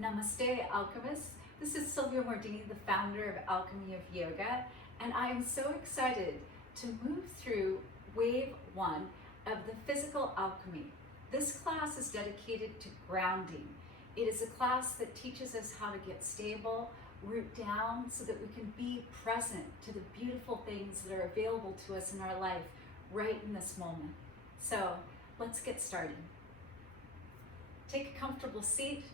Namaste, alchemists. This is Sylvia Mordini, the founder of Alchemy of Yoga, and I am so excited to move through wave one of the physical alchemy. This class is dedicated to grounding. It is a class that teaches us how to get stable, root down, so that we can be present to the beautiful things that are available to us in our life right in this moment. So let's get started. Take a comfortable seat.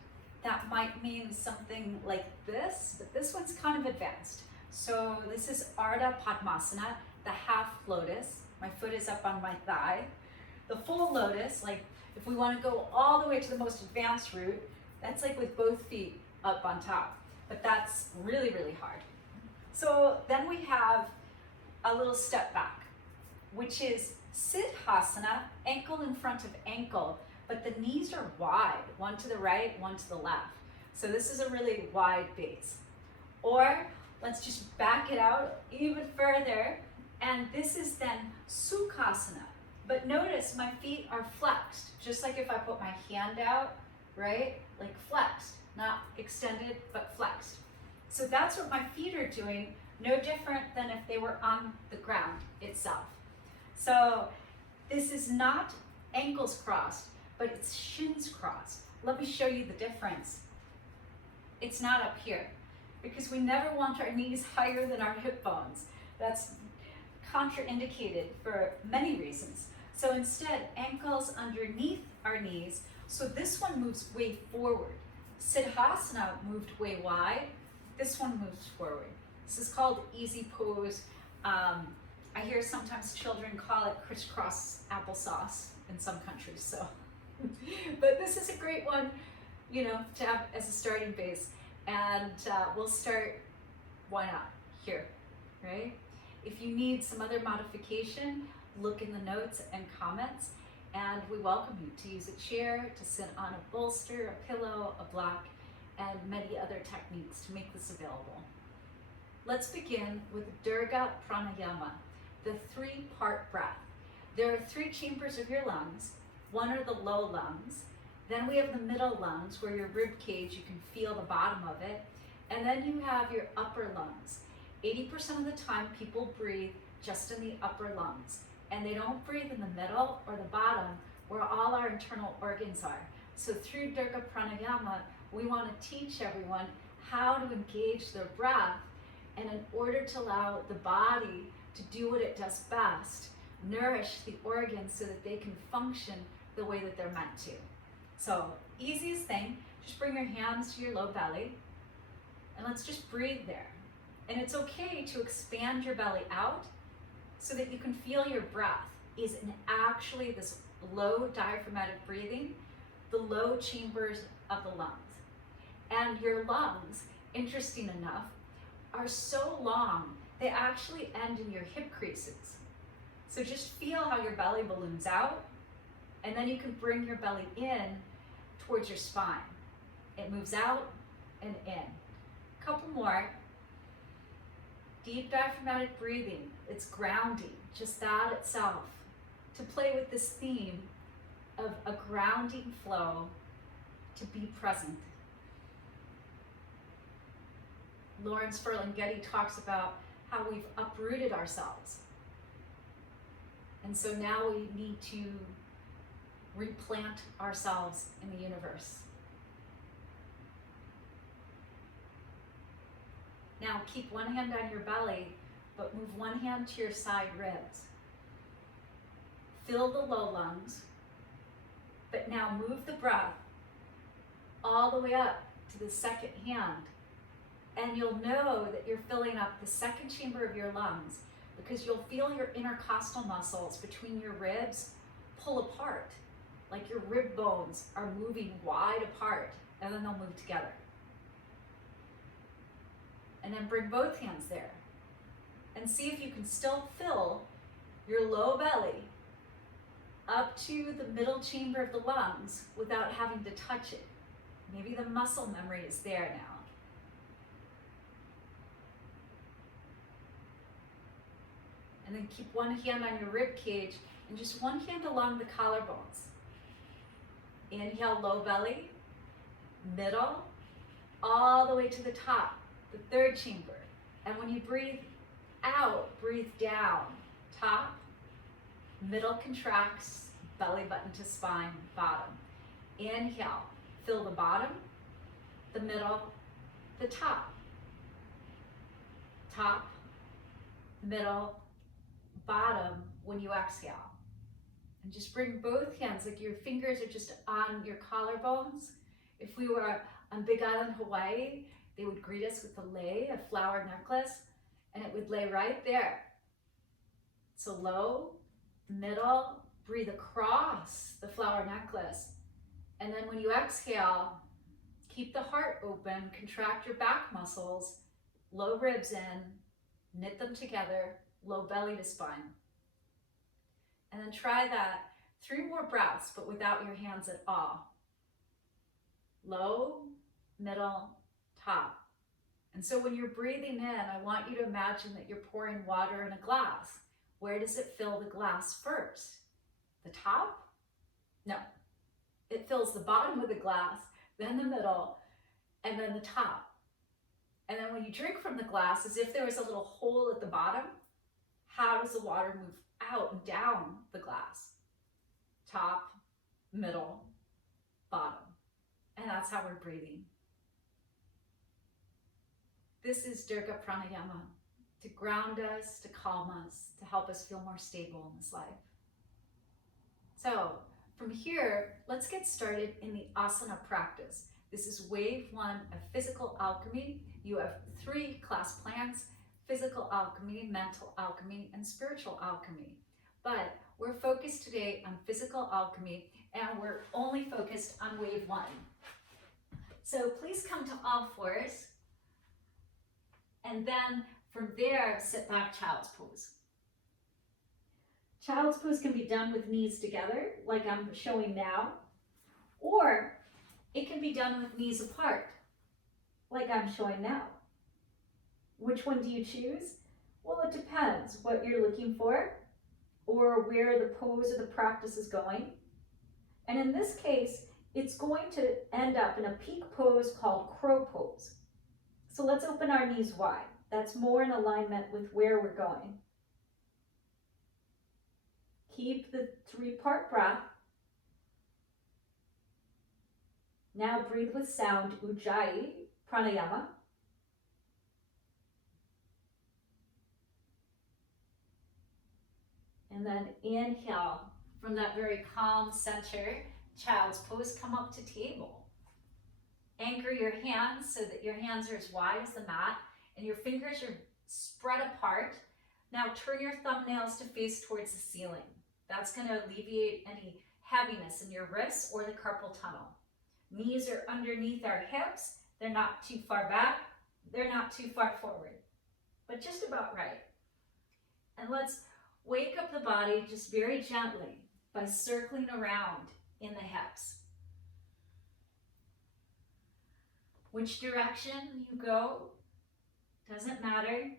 That might mean something like this, but this one's kind of advanced. So this is Ardha Padmasana, the half lotus. My foot is up on my thigh. The full lotus, like if we want to go all the way to the most advanced route, that's like with both feet up on top. But that's really, really hard. So then we have a little step back, which is Siddhasana, ankle in front of ankle, but the knees are wide, one to the right, one to the left. So this is a really wide base. Or let's just back it out even further, and this is then Sukhasana. But notice my feet are flexed, just like if I put my hand out, right? Like flexed, not extended, but flexed. So that's what my feet are doing, no different than if they were on the ground itself. So this is not ankles crossed, but it's shins crossed. Let me show you the difference. It's not up here, because we never want our knees higher than our hip bones. That's contraindicated for many reasons. So instead, ankles underneath our knees, so this one moves way forward. Siddhasana moved way wide, this one moves forward. This is called easy pose. I hear sometimes children call it crisscross applesauce in some countries, so. But this is a great one, you know, to have as a starting base. And we'll start, why not, here, right? If you need some other modification, look in the notes and comments, and we welcome you to use a chair, to sit on a bolster, a pillow, a block, and many other techniques to make this available. Let's begin with Dirga Pranayama, the three-part breath. There are three chambers of your lungs. One are the low lungs. Then we have the middle lungs, where your rib cage, you can feel the bottom of it. And then you have your upper lungs. 80% of the time, people breathe just in the upper lungs, and they don't breathe in the middle or the bottom, where all our internal organs are. So through Dirga Pranayama, we want to teach everyone how to engage their breath, and in order to allow the body to do what it does best, nourish the organs so that they can function the way that they're meant to. So, easiest thing, just bring your hands to your low belly, and let's just breathe there. And it's okay to expand your belly out so that you can feel your breath is actually this low diaphragmatic breathing, the low chambers of the lungs. And your lungs, interesting enough, are so long, they actually end in your hip creases. So just feel how your belly balloons out, and then you can bring your belly in towards your spine. It moves out and in. A couple more. Deep diaphragmatic breathing, it's grounding, just that itself. To play with this theme of a grounding flow, to be present. Lawrence Ferlinghetti talks about how we've uprooted ourselves. And so now we need to replant ourselves in the universe. Now keep one hand on your belly, but move one hand to your side ribs. Fill the low lungs, but now move the breath all the way up to the second hand. And you'll know that you're filling up the second chamber of your lungs, because you'll feel your intercostal muscles between your ribs pull apart, like your rib bones are moving wide apart, and then they'll move together. And then bring both hands there, and see if you can still fill your low belly up to the middle chamber of the lungs without having to touch it. Maybe the muscle memory is there now. And then keep one hand on your rib cage and just one hand along the collarbones. Inhale, low belly, middle, all the way to the top, the third chamber. And when you breathe out, breathe down. Top, middle contracts, belly button to spine, bottom. Inhale, fill the bottom, the middle, the top. Top, middle, bottom when you exhale. And just bring both hands, like your fingers are just on your collarbones. If we were on Big Island, Hawaii, they would greet us with a lei, a flower necklace, and it would lay right there. So low, middle, breathe across the flower necklace. And then when you exhale, keep the heart open, contract your back muscles, low ribs in, knit them together, low belly to spine. And then try that 3 more breaths, but without your hands at all. Low, middle, top. And so when you're breathing in, I want you to imagine that you're pouring water in a glass. Where does it fill the glass first? The top? No. It fills the bottom of the glass, then the middle, and then the top. And then when you drink from the glass, as if there was a little hole at the bottom, how does the water move out and down the glass? Top, middle, bottom. And that's how we're breathing. This is Dirga Pranayama, to ground us, to calm us, to help us feel more stable in this life. So from here, let's get started in the asana practice. This is wave 1 of physical alchemy. You have 3 class plans: physical alchemy, mental alchemy, and spiritual alchemy. But we're focused today on physical alchemy, and we're only focused on wave 1. So please come to all fours, and then from there, sit back, child's pose. Child's pose can be done with knees together, like I'm showing now, or it can be done with knees apart, like I'm showing now. Which one do you choose? Well, it depends what you're looking for, or where the pose or the practice is going. And in this case, it's going to end up in a peak pose called crow pose. So let's open our knees wide. That's more in alignment with where we're going. Keep the 3-part breath. Now breathe with sound, Ujjayi Pranayama. And then inhale from that very calm center, child's pose, come up to table. Anchor your hands so that your hands are as wide as the mat and your fingers are spread apart. Now turn your thumbnails to face towards the ceiling. That's going to alleviate any heaviness in your wrists or the carpal tunnel. Knees are underneath our hips. They're not too far back. They're not too far forward, but just about right. And let's wake up the body just very gently by circling around in the hips. Which direction you go doesn't matter,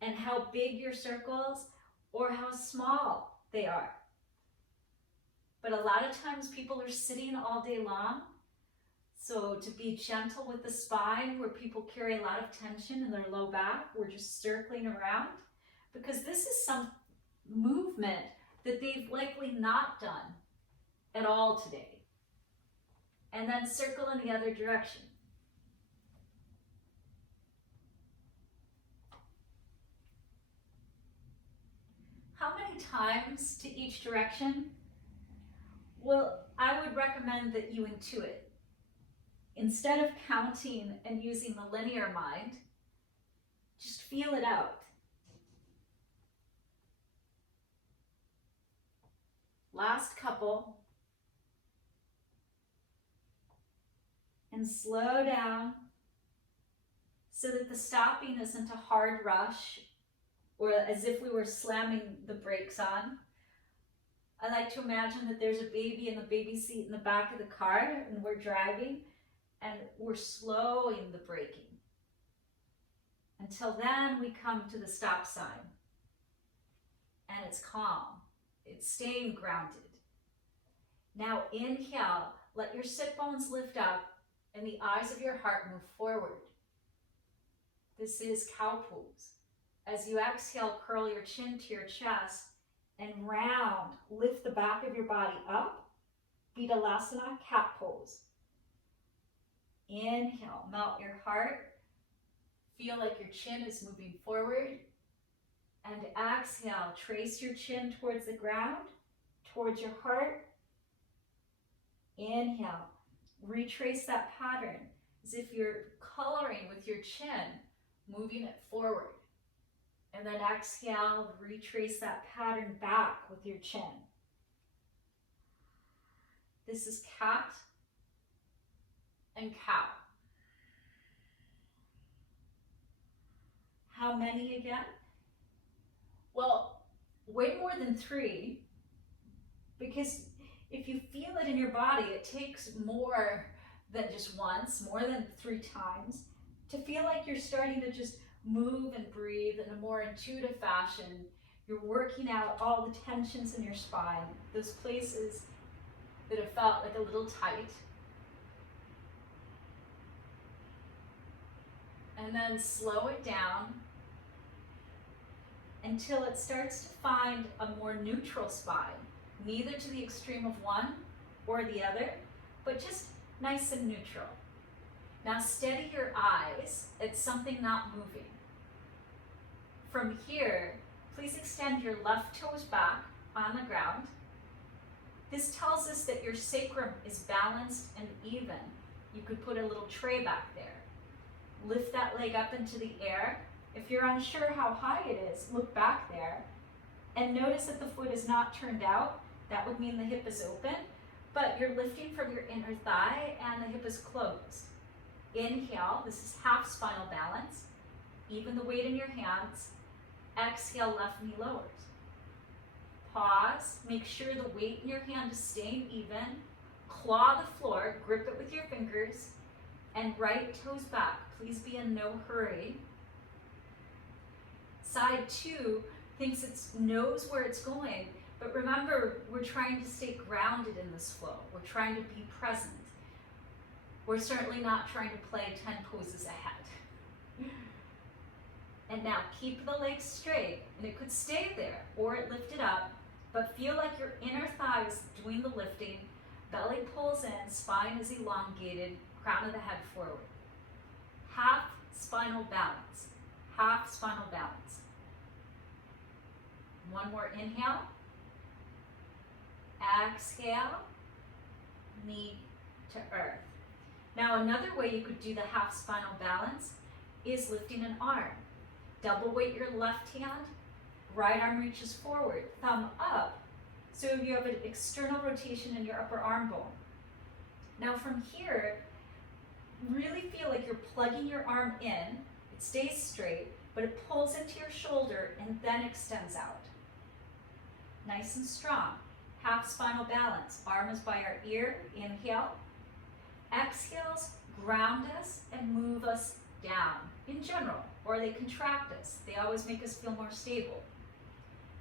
and how big your circles or how small they are. But a lot of times people are sitting all day long, so to be gentle with the spine, where people carry a lot of tension in their low back, we're just circling around, because this is some movement that they've likely not done at all today. And then circle in the other direction. How many times to each direction? Well, I would recommend that you intuit. Instead of counting and using the linear mind, just feel it out. Last couple. And slow down so that the stopping isn't a hard rush or as if we were slamming the brakes on. I like to imagine that there's a baby in the baby seat in the back of the car and we're driving and we're slowing the braking. Until then we come to the stop sign and it's calm. It's staying grounded. Now inhale, let your sit bones lift up and the eyes of your heart move forward. This is cow pose. As you exhale, curl your chin to your chest and round. Lift the back of your body up. Bitilasana, cat pose. Inhale, melt your heart. Feel like your chin is moving forward. And exhale, trace your chin towards the ground, towards your heart. Inhale, retrace that pattern as if you're coloring with your chin, moving it forward. And then exhale, retrace that pattern back with your chin. This is cat and cow. How many again? Well, way more than 3, because if you feel it in your body, it takes more than just once, more than 3 times, to feel like you're starting to just move and breathe in a more intuitive fashion. You're working out all the tensions in your spine, those places that have felt like a little tight. And then slow it down until it starts to find a more neutral spine, neither to the extreme of one or the other, but just nice and neutral. Now steady your eyes at something not moving. From here, please extend your left toes back on the ground. This tells us that your sacrum is balanced and even. You could put a little tray back there. Lift that leg up into the air. If you're unsure how high it is, look back there and notice that the foot is not turned out. That would mean the hip is open, but you're lifting from your inner thigh and the hip is closed. Inhale, this is half spinal balance. Even the weight in your hands. Exhale, left knee lowers. Pause, make sure the weight in your hand is staying even. Claw the floor, grip it with your fingers, and right toes back. Please be in no hurry. Side 2 thinks it knows where it's going, but remember, we're trying to stay grounded in this flow. We're trying to be present. We're certainly not trying to play 10 poses ahead. And now keep the legs straight, and it could stay there or it lifted up, but feel like your inner thigh is doing the lifting, belly pulls in, spine is elongated, crown of the head forward. Half spinal balance, half spinal balance. One more inhale. Exhale, knee to earth. Now another way you could do the half spinal balance is lifting an arm. Double weight your left hand, right arm reaches forward, thumb up, so you have an external rotation in your upper arm bone. Now from here, really feel like you're plugging your arm in, it stays straight, but it pulls into your shoulder and then extends out. Nice and strong. Half spinal balance. Arm is by our ear. Inhale. Exhales ground us and move us down in general, or they contract us. They always make us feel more stable.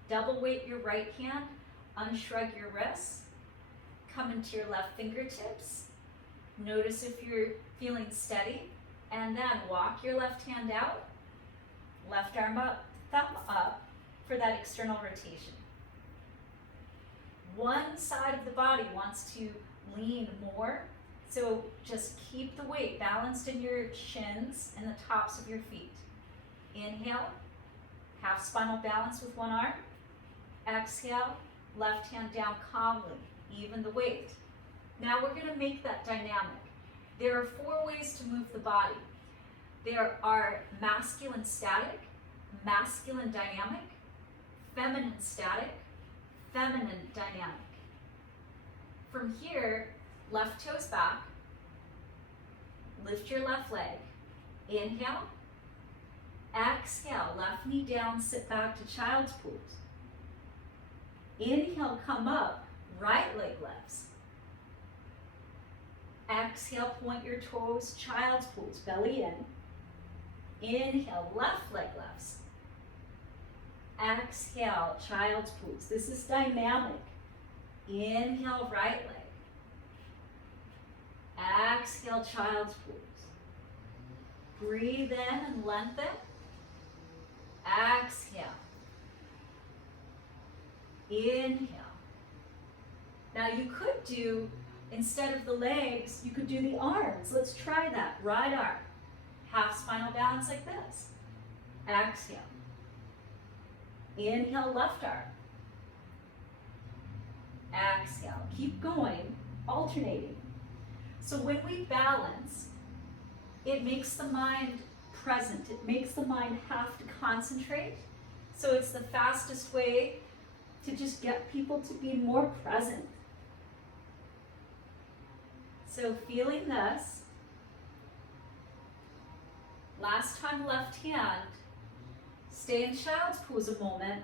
Double weight your right hand. Unshrug your wrists. Come into your left fingertips. Notice if you're feeling steady, and then walk your left hand out. Left arm up, thumb up for that external rotation. One side of the body wants to lean more, so just keep the weight balanced in your shins and the tops of your feet. Inhale, half spinal balance with one arm. Exhale, left hand down calmly, even the weight. Now we're going to make that dynamic. There are 4 ways to move the body. There are masculine static, masculine dynamic, feminine static, feminine dynamic. From here, left toes back, lift your left leg. Inhale, exhale, left knee down, sit back to child's pose. Inhale, come up, right leg lifts. Exhale, point your toes, child's pose, belly in. Inhale, left leg lifts. Exhale, child's pose. This is dynamic. Inhale, right leg. Exhale, child's pose. Breathe in and lengthen. Exhale. Inhale. Now you could do, instead of the legs, you could do the arms. Let's try that. Right arm. Half spinal balance like this. Exhale. Inhale, left arm. Exhale. Keep going, alternating. So when we balance, it makes the mind present. It makes the mind have to concentrate. So it's the fastest way to just get people to be more present. So feeling this. Last time, left hand. Stay in child's pose a moment.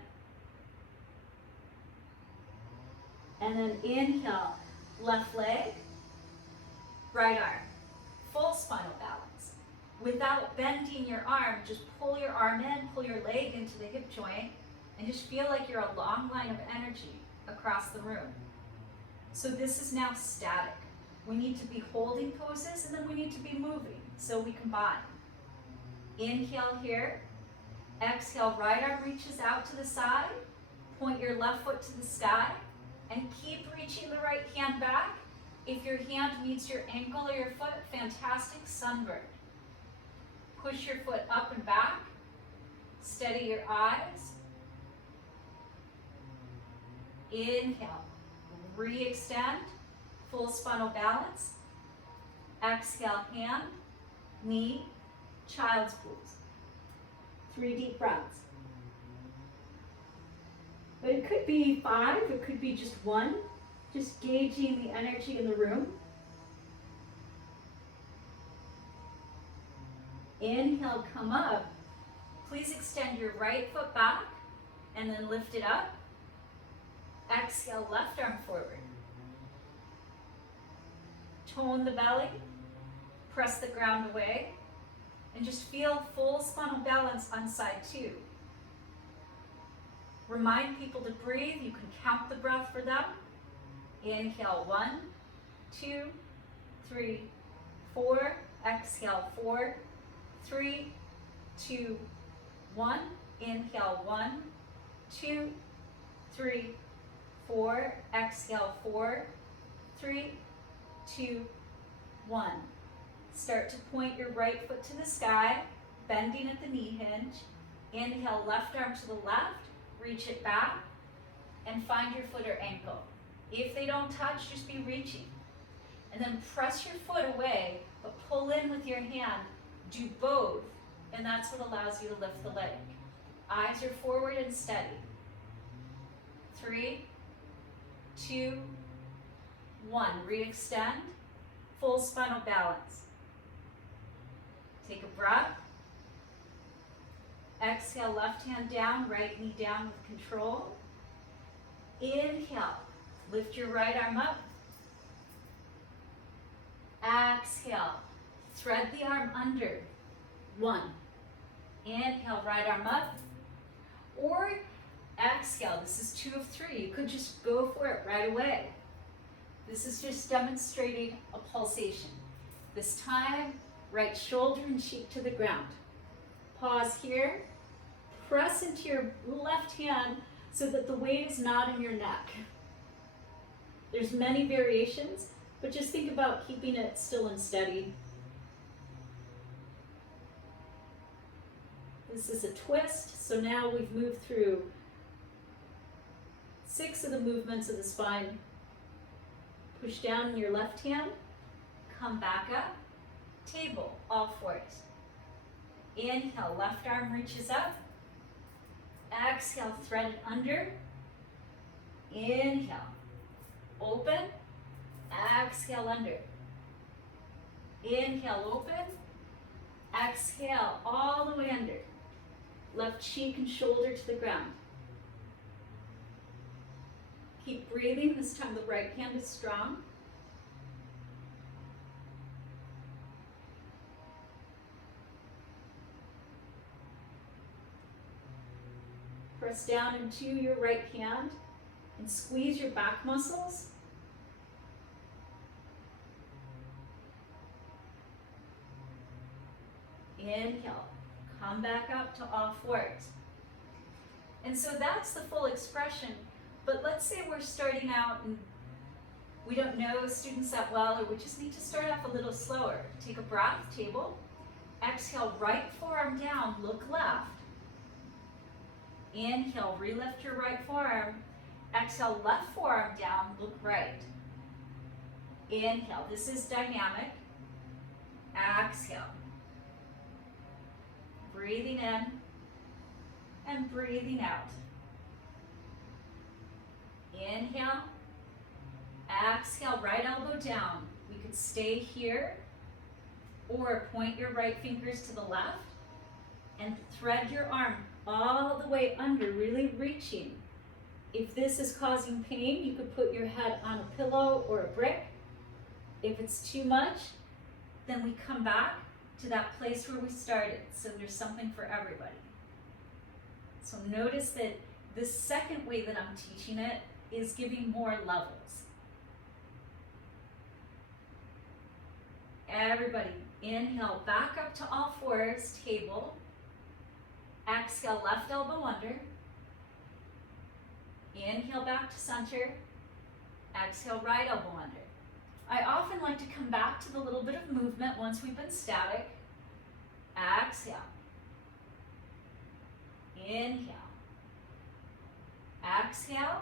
And then inhale, left leg, right arm. Full spinal balance. Without bending your arm, just pull your arm in, pull your leg into the hip joint, and just feel like you're a long line of energy across the room. So this is now static. We need to be holding poses, and then we need to be moving. So we combine. Inhale here. Exhale, right arm reaches out to the side. Point your left foot to the sky, and keep reaching the right hand back. If your hand meets your ankle or your foot, fantastic, Sunbird. Push your foot up and back. Steady your eyes. Inhale, re-extend, full spinal balance. Exhale, hand, knee, child's pose. 3 deep breaths. But it could be 5, it could be just 1. Just gauging the energy in the room. Inhale, come up. Please extend your right foot back and then lift it up. Exhale, left arm forward. Tone the belly. Press the ground away. And just feel full spinal balance on side 2. Remind people to breathe. You can count the breath for them. Inhale, 1, 2, 3, 4. Exhale, 4, 3, 2, 1. Inhale, 1, 2, 3, 4. Exhale, 4, 3, 2, 1. Start to point your right foot to the sky, bending at the knee hinge. Inhale, left arm to the left, reach it back, and find your foot or ankle. If they don't touch, just be reaching. And then press your foot away, but pull in with your hand. Do both, and that's what allows you to lift the leg. Eyes are forward and steady. 3, 2, 1. Re-extend, full spinal balance. Take a breath. Exhale, left hand down, right knee down with control. Inhale, lift your right arm up. Exhale, thread the arm under. 1. Inhale, right arm up. Or exhale, this is 2 of 3. You could just go for it right away. This is just demonstrating a pulsation. This time, right shoulder and cheek to the ground. Pause here. Press into your left hand so that the weight is not in your neck. There's many variations, but just think about keeping it still and steady. This is a twist, so now we've moved through 6 of the movements of the spine. Push down in your left hand, come back up, table, all fours. Inhale, left arm reaches up. Exhale, thread it under. Inhale, open. Exhale, under. Inhale, open. Exhale, all the way under. Left cheek and shoulder to the ground. Keep breathing. This time the right hand is strong. Press down into your right hand and squeeze your back muscles. Inhale, come back up to all fours. And so that's the full expression. But let's say we're starting out and we don't know students that well, or we just need to start off a little slower. Take a breath, table. Exhale, right forearm down, look left. Inhale, relift your right forearm. Exhale, left forearm down, look right. Inhale, this is dynamic. Exhale. Breathing in and breathing out. Inhale. Exhale, right elbow down. We could stay here or point your right fingers to the left and thread your arm all the way under, really reaching. If this is causing pain, you could put your head on a pillow or a brick. If it's too much, then we come back to that place where we started. So there's something for everybody. So notice that the second way that I'm teaching it is giving more levels. Everybody, inhale, back up to all fours, table. Exhale, left elbow under. Inhale, back to center. Exhale, right elbow under. I often like to come back to the little bit of movement once we've been static. Exhale. Inhale. Exhale.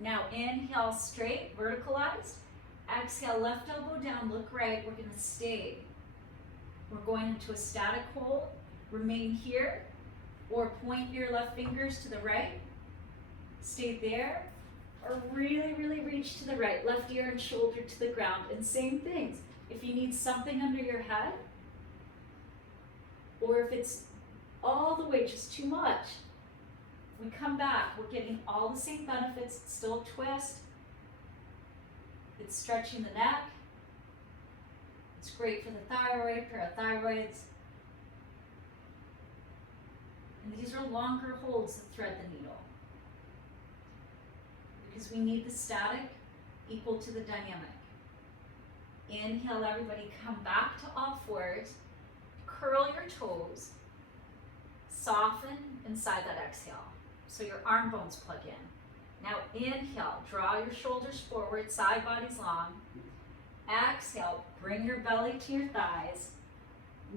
Now inhale, straight, verticalized. Exhale, left elbow down, look right. We're going to stay. We're going into a static hold. Remain here, or point your left fingers to the right. Stay there, or really, really reach to the right. Left ear and shoulder to the ground. And same things. If you need something under your head, or if it's all the way just too much, we come back. We're getting all the same benefits. It's still a twist. It's stretching the neck. It's great for the thyroid, parathyroids. And these are longer holds that thread the needle. Because we need the static equal to the dynamic. Inhale, everybody, come back to all fours. Curl your toes. Soften inside that exhale. So your arm bones plug in. Now inhale, draw your shoulders forward, side body's long. Exhale, bring your belly to your thighs.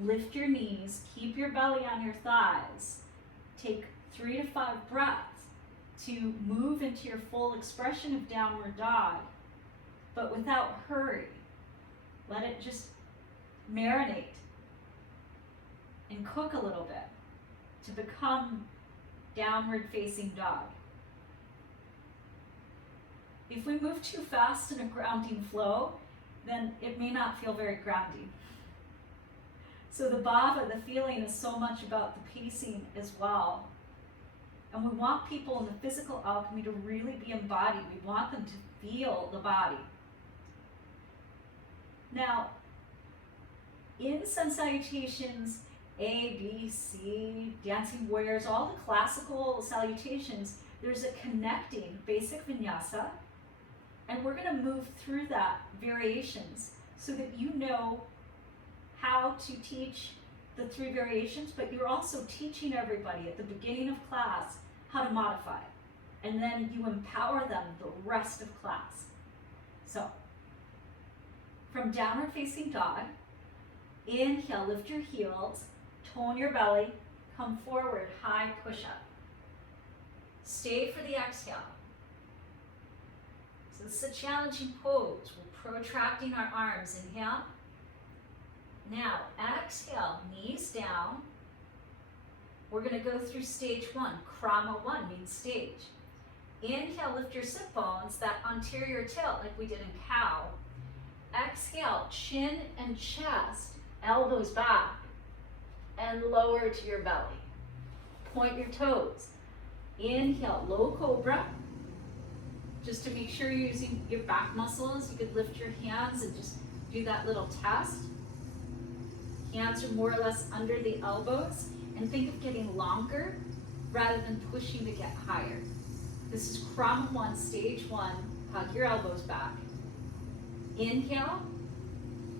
Lift your knees, keep your belly on your thighs. Take 3 to 5 breaths to move into your full expression of downward dog, but without hurry. Let it just marinate and cook a little bit to become downward facing dog. If we move too fast in a grounding flow, then it may not feel very grounding. So the bhava, the feeling, is so much about the pacing as well. And we want people in the physical alchemy to really be embodied. We want them to feel the body. Now, in sun salutations, A, B, C, dancing warriors, all the classical salutations, there's a connecting basic vinyasa, and we're going to move through that variations so that you know how to teach the 3 variations, but you're also teaching everybody at the beginning of class how to modify it. And then you empower them the rest of class. So, from downward facing dog, inhale, lift your heels, tone your belly, come forward, high push up. Stay for the exhale. So this is a challenging pose. We're protracting our arms. Inhale. Now, exhale, knees down. We're going to go through stage 1. Krama 1 means stage. Inhale, lift your sit bones, that anterior tilt like we did in cow. Exhale, chin and chest, elbows back, and lower to your belly. Point your toes. Inhale, low cobra. Just to make sure you're using your back muscles, you could lift your hands and just do that little test. Hands are more or less under the elbows, and think of getting longer rather than pushing to get higher. This is Krama 1, stage 1. Hug your elbows back. Inhale.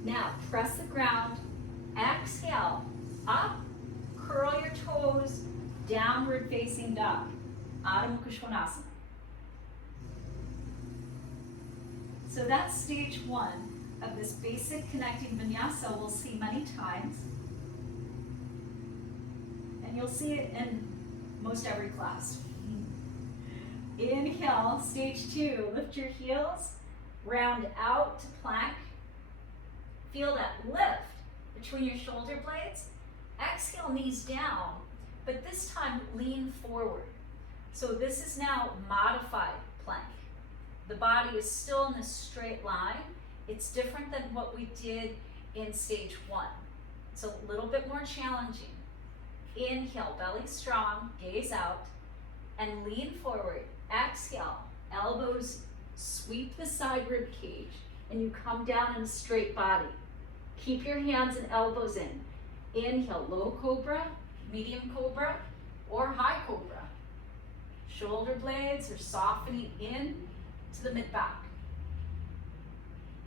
Now press the ground, Exhale, up, curl your toes, downward facing dog, Adho Mukha Svanasana. So that's stage one of this basic connecting vinyasa we'll see many times. And you'll see it in most every class. Inhale, stage two, lift your heels, round out to plank. Feel that lift between your shoulder blades. Exhale, knees down, but this time lean forward. So this is now modified plank. The body is still in this straight line. It's different than what we did in stage one. It's a little bit more challenging. Inhale, belly strong, gaze out, and lean forward. Exhale, elbows sweep the side rib cage, and you come down in a straight body. Keep your hands and elbows in. Inhale, low cobra, medium cobra, or high cobra. Shoulder blades are softening in to the mid-back.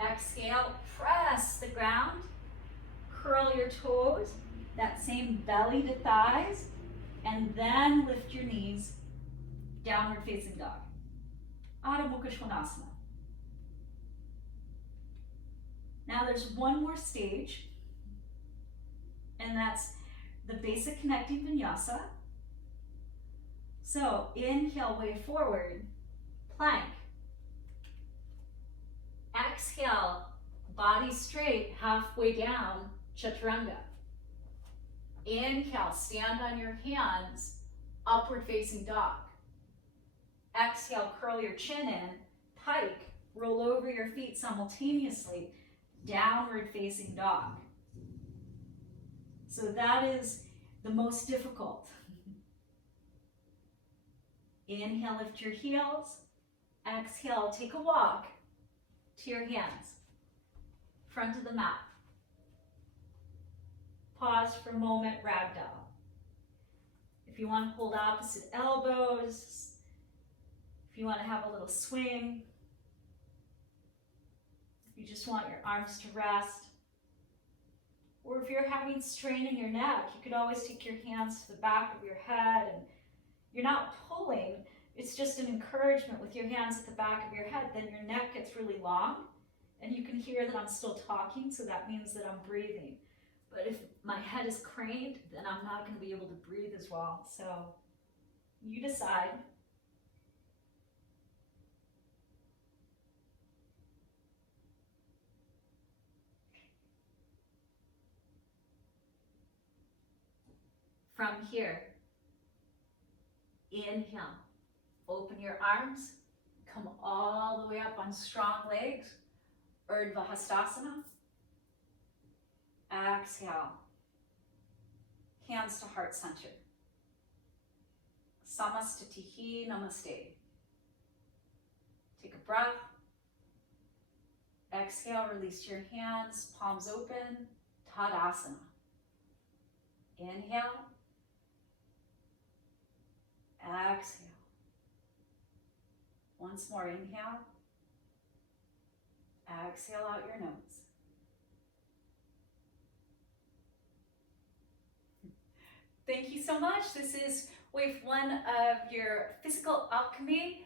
Exhale, press the ground, curl your toes, that same belly to thighs, and then lift your knees, downward facing dog. Adho Mukha Svanasana. Now there's one more stage, and that's the basic connecting vinyasa. So inhale, way forward, plank. Exhale, body straight, halfway down, Chaturanga. Inhale, stand on your hands, upward facing dog. Exhale, curl your chin in, pike, roll over your feet simultaneously, downward facing dog. So that is the most difficult. Inhale, lift your heels. Exhale, take a walk to your hands, front of the mat. Pause for a moment, Ragdoll. If you want to hold opposite elbows, if you want to have a little swing, if you just want your arms to rest, or if you're having strain in your neck, you could always take your hands to the back of your head, and you're not pulling, it's just an encouragement with your hands at the back of your head. Then your neck gets really long, and you can hear that I'm still talking, so that means that I'm breathing. But if my head is craned, then I'm not going to be able to breathe as well. So you decide. From here, inhale, open your arms, come all the way up on strong legs, Urdhva Hastasana. Exhale, hands to heart center. Samastitihi Namaste. Take a breath. Exhale, release your hands, palms open, Tadasana. Inhale. Exhale. Once more, inhale. Exhale out your nose. Thank you so much. This is wave one of your physical alchemy